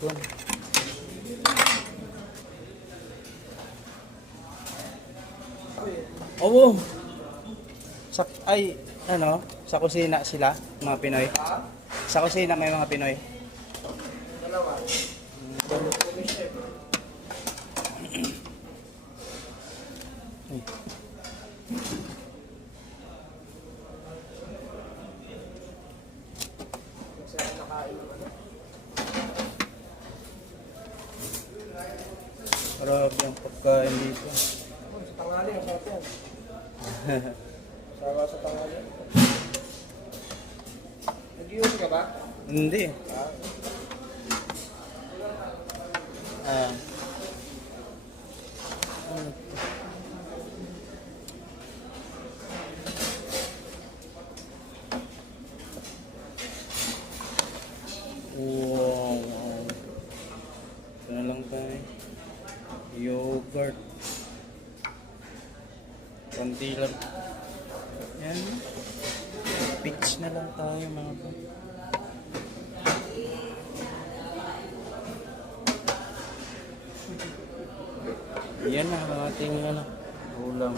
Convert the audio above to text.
Doon. Oo. Ay, ano, sa kusina sila, mga Pinoy. Sa kusina may mga Pinoy. Dalawa. Ay. Kasi ako nakain naman. Grabe ang pagkain dito. Sa tangali, ang sarap yan. Sawa sa tangali. Nag-iuwi ka ba? Hindi. Ah. Wow. Ito na lang tayo. Yogurt. Konti lang. Yan. Peach na lang tayo mga po. Yan na ang ating ulam.